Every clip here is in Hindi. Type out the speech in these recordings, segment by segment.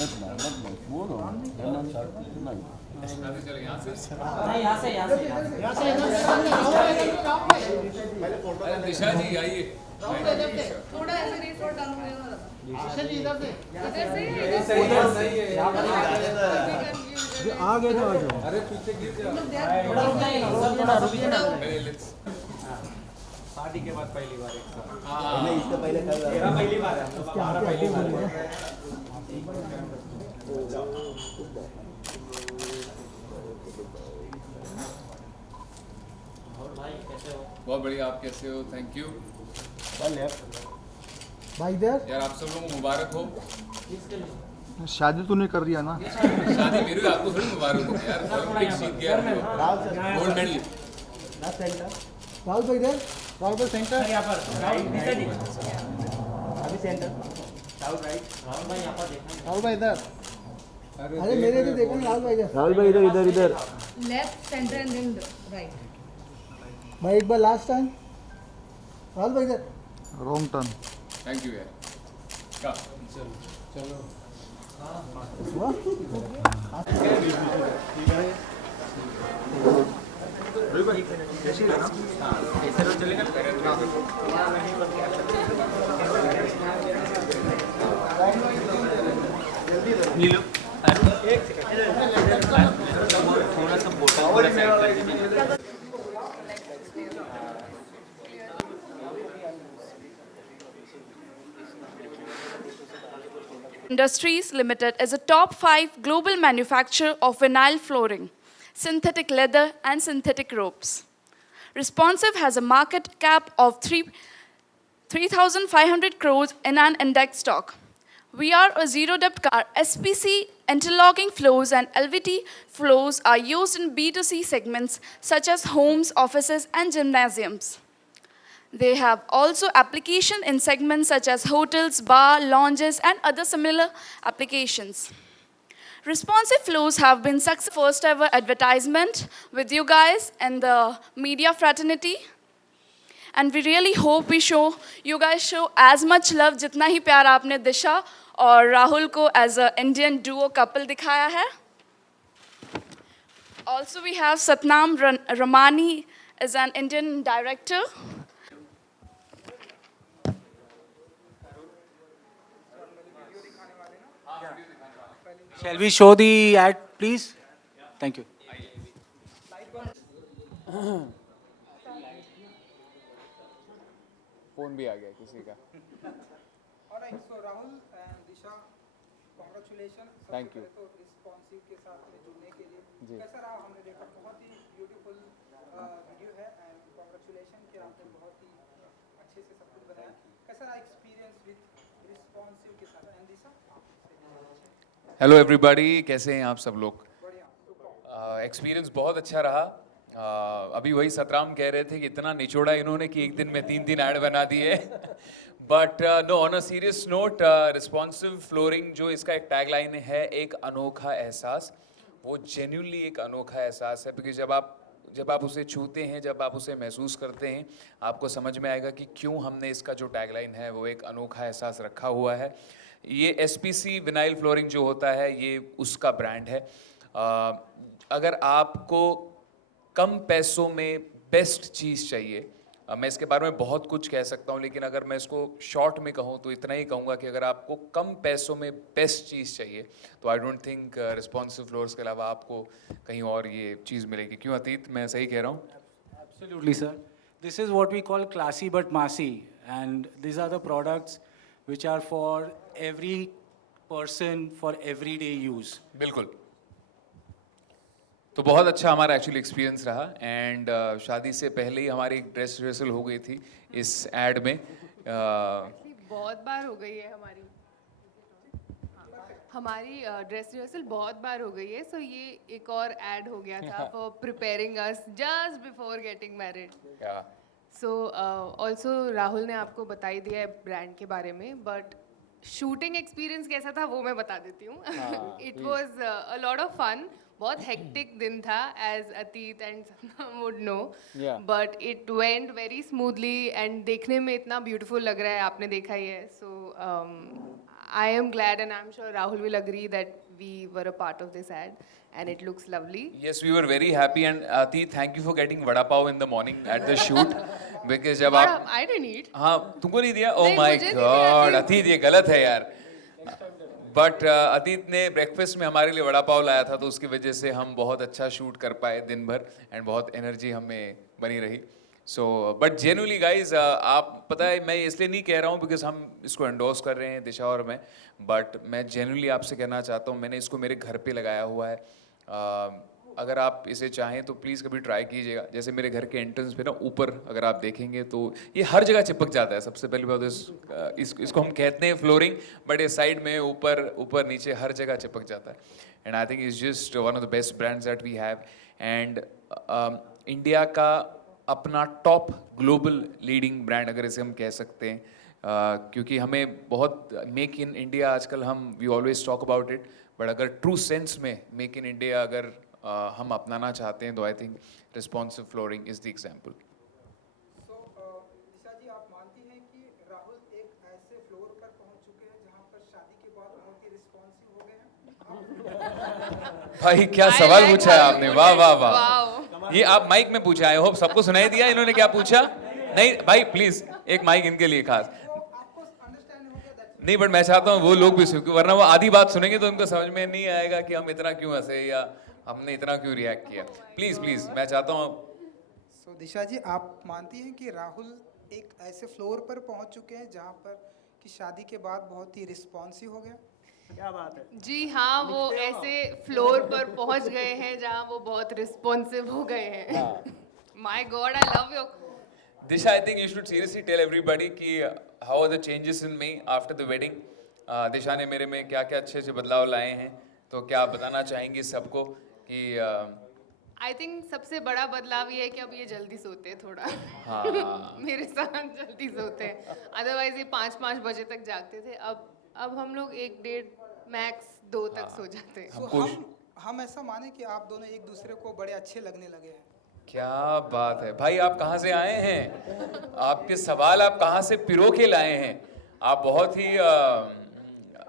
मत मार बोलो हेमंत नहीं अरे दिशा जी आइए। थोड़ा ऐसे रिसोर्ट डालूंगा दिशा जी इधर से इधर से आ गए तो आ जाओ। अरे पीछे गिर जा। थोड़ा रुक जाइए ना, थोड़ा रुकिए ना। शादी के बाद पहली बार एक साथ। नहीं इससे पहले कब मेरा पहली बार है, हमारा पहली बार है। बहुत बढ़िया, आप कैसे हो? थैंक यू भाई इधर यार, आप सब लोगों को मुबारक हो। शादी तूने कर दिया ना। शादी मेरी हुई, आपको थोड़ी मुबारक हो यार। ओलंपिक जीत गया, गोल्ड मेडल। राहुल भाई इधर, राहुल भाई सेंटर। यहाँ पर दिशा जी अभी सेंटर राहुल भाई यहाँ पर देखना। राहुल भाई इधर। अरे मेरे इधर देखो ना, राहुल भाई इधर। राहुल भाई इधर इधर इधर left centre and then right भाई एक बार लास्ट टाइम। राहुल भाई इधर। Wrong turn. थैंक यू यार। का थोड़ा सा बोतल Industries Limited is a top 5 global manufacturer of vinyl flooring, synthetic leather, and synthetic ropes. Responsive has a market cap of 3,500 crores in an index stock. We are a zero debt. Our SPC interlocking floors and LVT floors are used in B2C segments such as homes, offices, and gymnasiums. They have also application in segments such as hotels, bar, lounges, and other similar applications. Responsive flows have been successful first ever advertisement with you guys and the media fraternity. And we really hope you guys show as much love जितना ही प्यार आपने दिशा और राहुल को as a Indian duo couple दिखाया है. Also we have Satnam Ramani as an Indian director. Shall we show the ad, please? Thank you. Phone भी आ गया किसी का। Alright, so Rahul and Disha, congratulations. Thank you. तो रिस्पॉन्सिव के साथ में जुड़ने के लिए जी। कैसा रहा? हमने देखा बहुत ही ब्यूटीफुल वीडियो है एंड कॉन्ग्रेचुलेशन कि आपने बहुत ही अच्छे से सब कुछ बनाया। कैसा रहा एक्सपीरियंस विद रिस्पॉन्सिव के साथ? एंड दिशा हेलो एवरीबॉडी, कैसे हैं आप सब लोग? एक्सपीरियंस बहुत अच्छा रहा। अभी वही सतराम कह रहे थे कि इतना निचोड़ा इन्होंने कि एक दिन में 3 ऐड बना दिए। But no, on a serious note, responsive flooring जो इसका एक टैगलाइन है, एक अनोखा एहसास, वो जेन्युइनली एक अनोखा एहसास है। क्योंकि जब आप उसे छूते हैं, जब आप उसे महसूस करते हैं, आपको समझ में आएगा कि क्यों हमने इसका जो टैगलाइन है वो एक अनोखा एहसास रखा हुआ है। ये SPC विनाइल फ्लोरिंग जो होता है ये उसका ब्रांड है। अगर आपको कम पैसों में बेस्ट चीज़ चाहिए, मैं इसके बारे में बहुत कुछ कह सकता हूँ, लेकिन अगर मैं इसको शॉर्ट में कहूँ तो इतना ही कहूँगा कि अगर आपको कम पैसों में बेस्ट चीज़ चाहिए तो I don't think responsive floors के अलावा आपको कहीं और ये चीज़ मिलेगी। क्यों अतीत, मैं सही कह रहा हूँ? Absolutely, sir. This is what we call classy but massy, and these are the products which are for every person for everyday use. बिल्कुल। तो बहुत अच्छा हमारा एक्चुअली एक्सपीरियंस रहा एंड शादी से पहले ही हमारी एक ड्रेस रिहर्सल हो गई थी इस एड में। बहुत बार हो गई है हमारी ड्रेस रिहर्सल बहुत बार हो गई है, सो ये एक और ऐड हो गया था for preparing us just before getting married. So also Rahul ने आपको बता ही दिया है ब्रांड के बारे में, बट शूटिंग एक्सपीरियंस कैसा था वो मैं बता देती हूँ। It was a lot of fun. बहुत हेक्टिक दिन था as Atit and Satnam would know, Yeah. But it went very smoothly and देखने में इतना ब्यूटीफुल लग रहा है, आपने देखा ही है. So I am glad and I am sure Rahul will agree that we were a part of this ad and it looks lovely. Yes, we were very happy and Atit, thank you for getting vada pav in the morning at the shoot because जब आप आई डिडंट ईट. हाँ तुमको नहीं दिया? Oh नहीं, my मुझे नहीं दिया, God, अतीत। अतीत ये गलत है यार. बट अतीत ने ब्रेकफास्ट में हमारे लिए वड़ा पाव लाया था, तो उसकी वजह से हम बहुत अच्छा शूट कर पाए दिन भर एंड बहुत एनर्जी हमें बनी रही. सो बट जेन्युइनली गाइज, आप पता है मैं इसलिए नहीं कह रहा हूँ बिकॉज हम इसको एंडोर्स कर रहे हैं दिशा और मैं, बट मैं जेन्युइनली आपसे कहना चाहता हूँ, मैंने इसको मेरे घर पे लगाया हुआ है. अगर आप इसे चाहें तो प्लीज़ कभी ट्राई कीजिएगा. जैसे मेरे घर के एंट्रेंस पे ना ऊपर अगर आप देखेंगे तो ये हर जगह चिपक जाता है. सबसे पहली बात इसको हम कहते हैं फ्लोरिंग, बट ये साइड में ऊपर ऊपर नीचे हर जगह चिपक जाता है. And I think it's just one of the best brands that we have. And India का अपना टॉप ग्लोबल लीडिंग ब्रांड अगर इसे हम कह सकते हैं, क्योंकि हमें बहुत मेक इन इंडिया आजकल we always talk about it, but अगर ट्रू सेंस में मेक इन इंडिया अगर हम अपनाना चाहते हैं तो I think responsive flooring is the example. So Disha ji, आप मानती हैं कि राहुल एक ऐसे फ्लोर पर पहुंच चुके हैं जहां पर शादी के बाद बहुत ही रिस्पॉन्सिव हो गए हैं? भाई क्या I सवाल like पूछा है how you आपने, put वाह it. वाह वाह. Wow. ये आप माइक में पूछा है, होप सबको सुनाई दिया इन्होंने क्या पूछा? नहीं भाई प्लीज एक माइक इनके लिए खास. तो आपको अंडरस्टैंड हो गया दैट? नहीं, बट मैं चाहता हूँ वो लोग भी सुन, वरना वो आधी बात सुनेंगे तो उनको समझ में नहीं आएगा कि हम इतना क्यों हंसे या हमने इतना क्यों रिएक्ट किया. प्लीज प्लीज मैं चाहता हूँ. सो दिशा जी, आप मानती हैं कि राहुल एक ऐसे फ्लोर पर पहुंच चुके हैं जहां पर कि शादी के बाद बहुत ही रिस्पॉन्सिव हो गया? क्या बात है. जी हाँ, वो ऐसे फ्लोर पर पहुंच गए हैं जहाँ वो बहुत रिस्पॉन्सिव हो गए हैं. My God, I love your. Disha, I think you should seriously tell everybody कि how are the changes in me after the wedding. दिशा ने मेरे में क्या क्या अच्छे से बदलाव लाए हैं, तो क्या आप बताना चाहेंगी सबको कि आई थिंक सबसे बड़ा बदलाव ये है कि अब ये जल्दी सोते हैं थोड़ा. हाँ. मेरे साथ जल्दी सोते हैं, अदरवाइज ये 5-5 बजे तक जागते थे. अब हम लोग 1-1.5 मैक्स 2 तक सो जाते हैं. सो हम ऐसा माने कि आप दोनों एक दूसरे को बड़े अच्छे लगने लगे हैं? क्या बात है भाई, आप कहाँ से आए हैं? आपके सवाल आप कहाँ से पिरो के लाए हैं? आप बहुत ही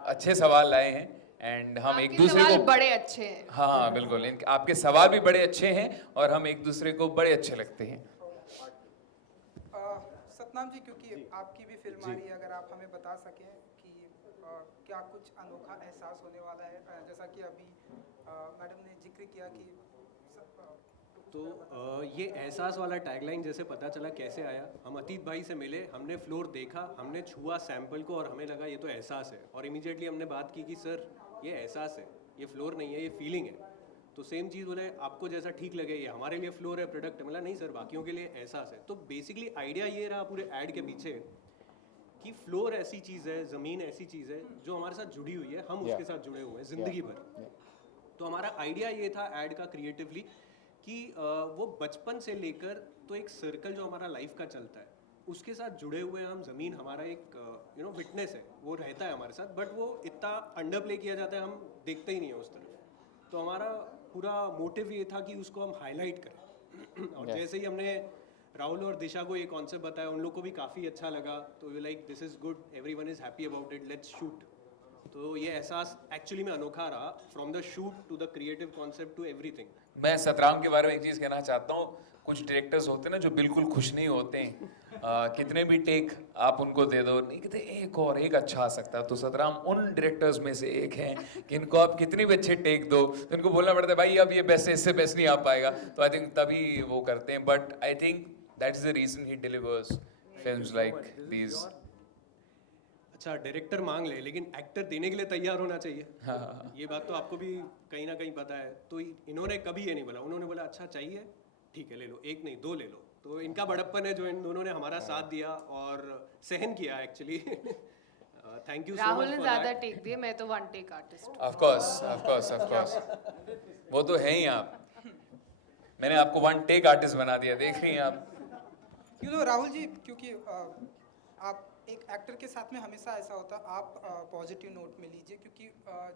अच्छे सवाल लाए हैं एंड हम एक दूसरे सवाल को बड़े अच्छे हैं. हाँ बिल्कुल, आपके सवाल भी बड़े अच्छे हैं और हम एक दूसरे को बड़े अच्छे लगते हैं. सतनाम जी, क्योंकि आपकी भी फिल्म आ रही है, अगर आप हमें बता सकें कि क्या कुछ अनोखा एहसास होने वाला है? जैसा कि अभी मैडम ने जिक्र किया कि तो ये एहसास वाला टैगलाइन जैसे पता चला कैसे आया, हम अतीत भाई से मिले, हमने फ्लोर देखा, हमने छुआ सैंपल को और हमें लगा ये तो एहसास है, और इमीडिएटली हमने बात की कि सर ये एहसास है, ये फ्लोर नहीं है, ये फीलिंग है. तो सेम चीज़ बोले आपको जैसा ठीक लगे, ये हमारे लिए फ्लोर है, प्रोडक्ट है. मतलब नहीं सर, बाकियों के लिए एहसास है. तो बेसिकली आइडिया ये रहा पूरे ऐड के पीछे कि फ्लोर ऐसी चीज़ है, ज़मीन ऐसी चीज़ है जो हमारे साथ जुड़ी हुई है, हम उसके साथ जुड़े हुए हैं ज़िंदगी भर. तो हमारा आइडिया ये था ऐड का क्रिएटिवली कि वो बचपन से लेकर तो एक सर्कल जो हमारा लाइफ का चलता है उसके साथ जुड़े हुए हैं हम. ज़मीन हमारा एक विटनेस है, वो रहता है हमारे साथ, बट वो इतना अंडर प्ले किया जाता है, हम देखते ही नहीं है उस तरफ. तो हमारा पूरा मोटिव ये था कि उसको हम हाईलाइट करें. और जैसे ही हमने राहुल और दिशा को ये कॉन्सेप्ट बताया, उन लोग को भी काफ़ी अच्छा लगा. तो we like this is good, everyone is happy about it, let's shoot. तो ये एहसास एक्चुअली में अनोखा रहा, from the shoot to the creative concept to everything. मैं सतराम के बारे में एक चीज़ कहना चाहता हूँ. कुछ डायरेक्टर्स होते हैं ना जो बिल्कुल खुश नहीं होते हैं, कितने भी टेक आप उनको दे दो, नहीं कहते एक अच्छा आ सकता है. तो सतराम उन डायरेक्टर्स में से एक हैं कि इनको आप कितने भी अच्छे टेक दो तो इनको बोलना पड़ता है भाई अब ये बेस्ट है, इससे बेस्ट नहीं आ पाएगा. तो आई थिंक तभी वो करते हैं, but I think that is the reason he delivers films like these. अच्छा डायरेक्टर मांग ले, लेकिन एक्टर देने के लिए तैयार होना चाहिए. ये बात तो आपको भी कहीं ना कहीं पता है. तो इन्होंने कभी ये नहीं बोला, उन्होंने बोला अच्छा चाहिए ठीक है ले लो, एक नहीं दो ले लो. तो इनका बड़प्पन है जो इन दोनों ने हमारा साथ दिया और सहन किया एक्चुअली. Thank you. राहुल ने ज्यादा टेक दिए, मैं तो 1 टेक आर्टिस्ट. ऑफ कोर्स वो तो है ही. आप मैंने आपको 1 टेक आर्टिस्ट बना दिया, देख रही हैं आप. राहुल जी, क्योंकि आप एक एक्टर के साथ में हमेशा ऐसा होता है, आप पॉजिटिव नोट में लीजिए, क्योंकि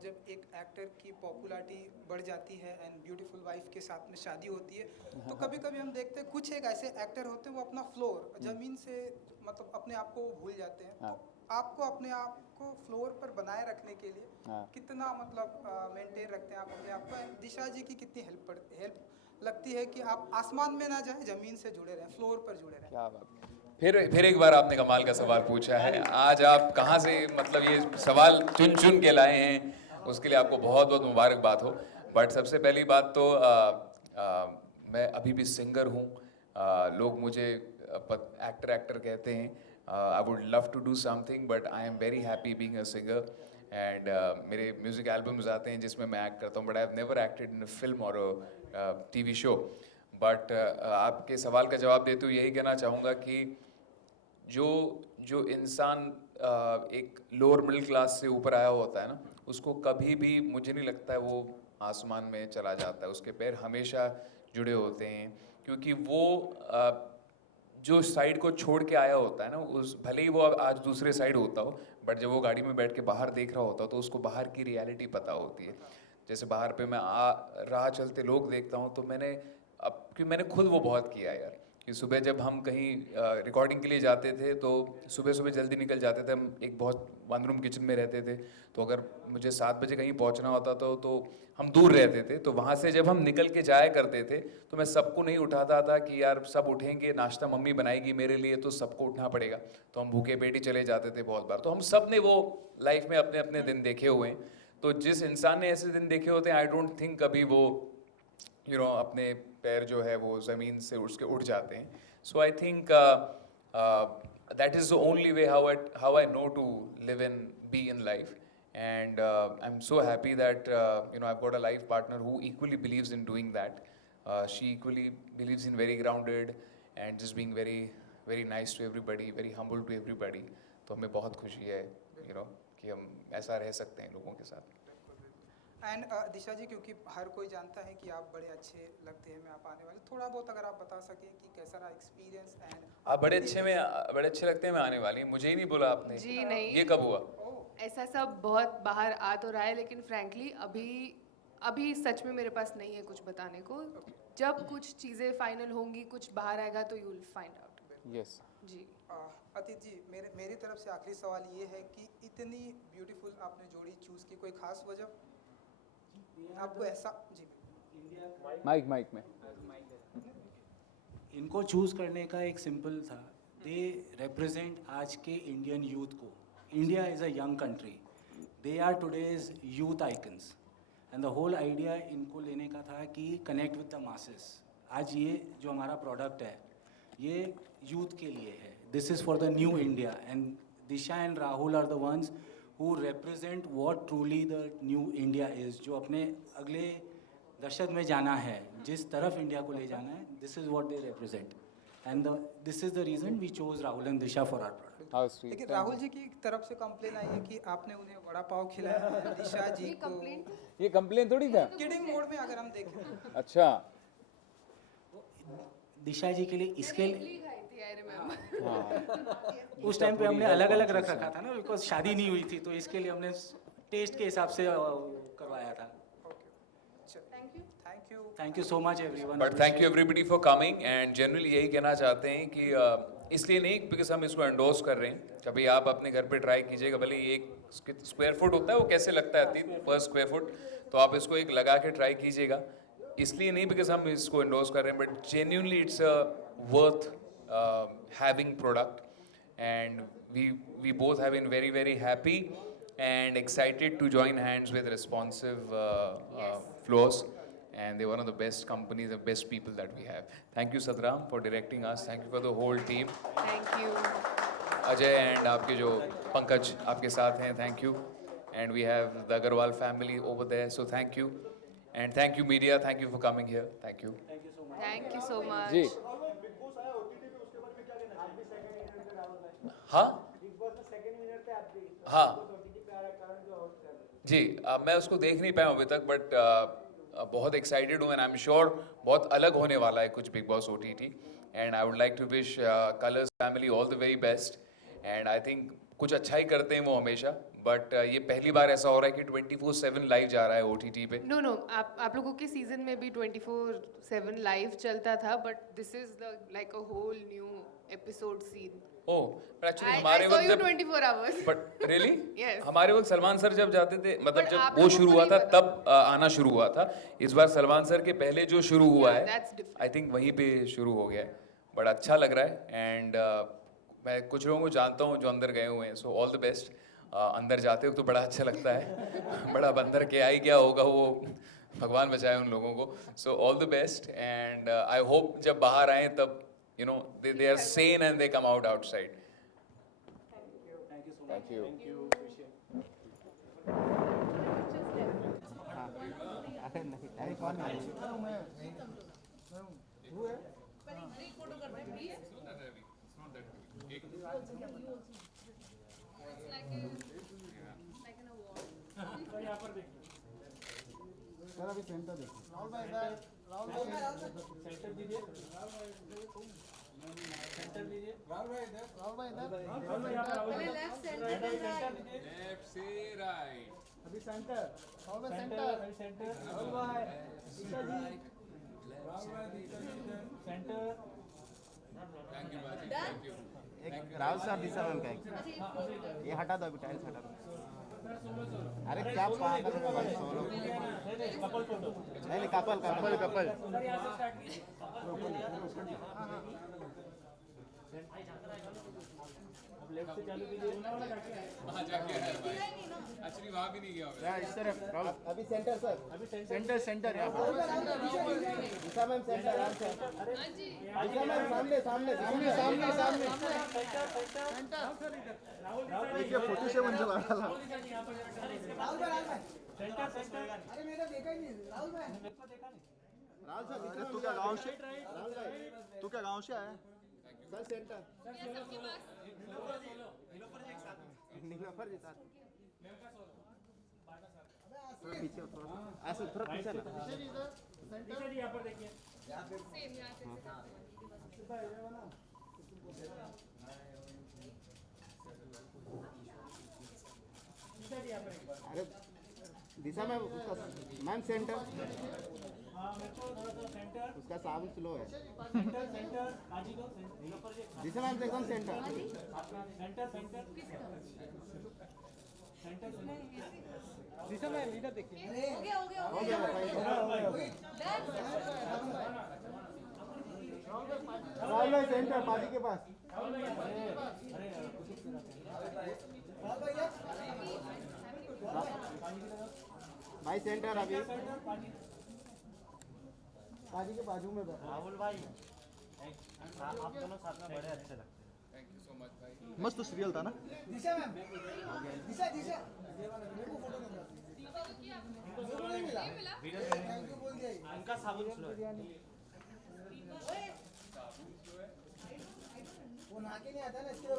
जब एक एक्टर की पॉपुलैरिटी बढ़ जाती है एंड ब्यूटीफुल वाइफ के साथ में शादी होती है, तो कभी कभी हम देखते हैं कुछ एक ऐसे एक्टर होते हैं वो अपना फ्लोर ज़मीन से मतलब अपने आप को भूल जाते हैं। हाँ। तो आपको अपने आप को फ्लोर पर बनाए रखने के लिए हाँ। कितना मतलब मेंटेन रखते हैं आप अपने आप को? एंड दिशा जी की कितनी हेल्प लगती है कि आप आसमान में ना जाएं, ज़मीन से जुड़े रहें, फ्लोर पर जुड़े रहें? क्या बात। फिर एक बार आपने कमाल का सवाल पूछा है। आज आप कहाँ से मतलब ये सवाल चुन चुन के लाए हैं, उसके लिए आपको बहुत बहुत मुबारकबाद हो। बट सबसे पहली बात तो मैं अभी भी सिंगर हूँ। लोग मुझे एक्टर कहते हैं। I would love to do something but I am very happy being a singer. And मेरे म्यूज़िक एल्बम्स आते हैं जिसमें मैं एक्ट करता हूँ, but I have never acted in a film और टीवी शो। बट आपके सवाल का जवाब देते हुए यही कहना चाहूँगा कि जो इंसान एक लोअर मिडिल क्लास से ऊपर आया होता है ना, उसको कभी भी मुझे नहीं लगता है वो आसमान में चला जाता है। उसके पैर हमेशा जुड़े होते हैं, क्योंकि वो जो साइड को छोड़ के आया होता है ना, उस भले ही वो आज दूसरे साइड होता हो, बट जब वो गाड़ी में बैठ के बाहर देख रहा होता हो तो उसको बाहर की रियलिटी पता होती है। जैसे बाहर पे मैं राह चलते लोग देखता हूँ तो मैंने खुद वो बहुत किया है यार, कि सुबह जब हम कहीं रिकॉर्डिंग के लिए जाते थे तो सुबह सुबह जल्दी निकल जाते थे। हम एक बहुत वन रूम किचन में रहते थे, तो अगर मुझे 7 बजे कहीं पहुंचना होता तो हम दूर रहते थे, तो वहाँ से जब हम निकल के जाया करते थे तो मैं सबको नहीं उठाता था कि यार सब उठेंगे, नाश्ता मम्मी बनाएगी मेरे लिए तो सबको उठना पड़ेगा, तो हम भूखे पेट ही चले जाते थे बहुत बार। तो हम सब ने वो लाइफ में अपने अपने दिन देखे हुए हैं। तो जिस इंसान ने ऐसे दिन देखे होते हैं, आई डोंट थिंक कभी वो अपने पैर जो है वो ज़मीन से उठ जाते हैं। So I think that is the only way how I know to live in be in life. And I am so happy that I have got a life partner who equally believes in doing that. She equally believes in very grounded and just being very very nice to everybody, very humble to everybody. तो हमें बहुत खुशी है कि हम ऐसा रह सकते हैं लोगों के साथ। एंड दिशा जी, क्योंकि हर कोई जानता है कि आप बड़े अच्छे लगते हैं, मैं आप आने वाले, थोड़ा बहुत अगर आप बता सकें कि कैसा रहा एक्सपीरियंस? एंड आप बड़े अच्छे लगते हैं मैं आने वाली, मुझे ही नहीं बोला आपने। जी नहीं, ये कब हुआ? ऐसा सब बहुत बाहर आ तो रहा है, लेकिन फ्रैंकली अभी सच में मेरे पास नहीं है कुछ बताने को। जब कुछ चीज़ें फाइनल होंगी, कुछ बाहर आएगा तो you will find out. Yes ji. Atit ji, मेरी तरफ से आखिरी सवाल ये है कि इतनी ब्यूटीफुल आपने जोड़ी चूज़ की, कोई खास वजह आपको ऐसा? जी माइक में इनको चूज़ करने का एक सिंपल था, दे रिप्रेजेंट आज के इंडियन यूथ को। India is a young country, they are today's youth icons, and the whole idea इनको लेने का था कि कनेक्ट विद द मासेस। आज ये जो हमारा प्रोडक्ट है ये यूथ के लिए है, this is for the new India, and Disha and Rahul are the ones who represent what truly the new India is, जो अपने अगले दशक में जाना है, जिस तरफ इंडिया को ले जाना है, this is what they represent, and this is the reason we chose Rahul and Disha for our product. लेकिन राहुल जी की तरफ से कंप्लेन आई है कि आपने उन्हें वड़ा पाव खिलाया है, दिशा जी को। ये कंप्लेन थोड़ी था। किडिंग मोड में अगर हम देखें। अच्छा दिशा जी के लिए इसके I remember. उस टाइम पे हमने अलग अलग रख रखा था ना, बिकॉज शादी नहीं हुई थी, तो इसके लिए हमने टेस्ट के हिसाब से करवाया था। Thank you so much everyone. But thank you everybody for coming. And generally यही कहना चाहते हैं कि इसलिए नहीं बिकॉज हम इसको एंडोर्स कर रहे हैं, कभी आप अपने घर पे ट्राई कीजिएगा, भले ही एक स्क्वायर फुट होता है वो कैसे लगता है पर स्क्वायर फुट, तो आप इसको एक लगा के ट्राई कीजिएगा। इसलिए नहीं बिकॉज हम इसको एंडोर्स कर रहे हैं, but genuinely it's a worth having product, and we both have been very very happy and excited to join hands with Responsive Floors, and they're one of the best companies, the best people that we have. Thank you Satram for directing us, thank you for the whole team. Thank you. Ajay and आपके जो पंकज आपके साथ हैं, thank you, and we have the Agarwal family over there, so thank you, and thank you media, thank you for coming here, thank you. Thank you so much. जी हाँ हाँ जी, मैं उसको देख नहीं पाया अभी तक, बट बहुत एक्साइटेड हूँ, एंड आई एम श्योर बहुत अलग होने वाला है कुछ Bigg Boss OTT, and I would like to wish Colors family all the very best, and I think कुछ अच्छा ही करते हैं वो हमेशा, बट ये पहली बार ऐसा हो रहा है कि 24/7 लाइव जा रहा है OTT पे. नो नो, आप लोगों के सीजन में भी 24/7 लाइव चलता था, but this is the like a whole new episode scene. Oh, but actually I हमारे saw वक्त you जब 24 hours. But really Yes. हमारे वक्त सलमान सर जब जाते थे, मतलब But जब आप वो लोगों शुरू को हुआ नहीं था पता। तब आना शुरू हुआ था. इस बार सलमान सर के पहले जो शुरू हुआ Yeah, है, that's different. आई थिंक वहीं पे शुरू हो गया है. बट अच्छा लग रहा है. एंड मैं कुछ लोगों को जानता हूँ जो अंदर गए हुए हैं, सो ऑल द बेस्ट. अंदर जाते हो तो बड़ा अच्छा लगता है. बड़ा बंदर क्या ही क्या होगा, वो भगवान बचाए उन लोगों को. So all the best. And I hope जब बाहर आए तब you know they are sane and they come out outside. Thank you. Sir अभी सेंटर देखो राहुल भाई इधर राहुल भाई सेंटर दीजिए सेंटर दीजिए राहुल भाई इधर राहुल भाई इधर राहुल भाई यहां पर लेफ्ट सेंटर दीजिए लेफ्ट से राइट. अभी सेंटर राहुल भाई सेंटर राहुल भाई ईशा जी राहुल भाई ईशा जी सेंटर थैंक यू बाजी, thank you. Rahul sir Disha ma'am का ये हटा दो, अभी टाइल्स हटा दो. अरे क्या पागल हो भाई, सोलो नहीं कपल कपल कपल. वहाँ जाके एक्चुअली वहाँ भी नहीं गया होगा. इस तरफ राहुल. अभी सेंटर सर अभी सेंटर सेंटर यहाँ पर दिशा मैम सेंटर आराम से दिशा मैम सामने सामने सामने सामने सामने देखिए 47 चला रहा. राहुल भाई सेंटर सेंटर अरे मेरा देखा ही नहीं राहुल भाई राहुल सर तू क्या गांव से, राहुल भाई तू क्या गांव से आया? सर सेंटर नीलोफर जी सर थोड़ा पीछे हो, थोड़ा ऐसे थोड़ा पीछे ना. अरे दिशा मैम उसका मैम सेंटर उसका साउंड स्लो है. दिशा मैम एकदम सेंटर दिशा मैम इधर देखिए हो गया बताइए. राहुल भाई सेंटर पाजी के पास भाई सेंटर अभी पाजी के बाजू में बैठा राहुल भाई आप दोनों साथ में बड़े अच्छे लगते हैं. थैंक यू सो मच भाई. मस्त सीरियल था ना. दिशा मैम दिशा दिशा मेरे को फोटो नहीं मिला थैंक यू बोल दिया उनका साबुन स्लो है. वो नहा के नहीं आता ना इसके लिए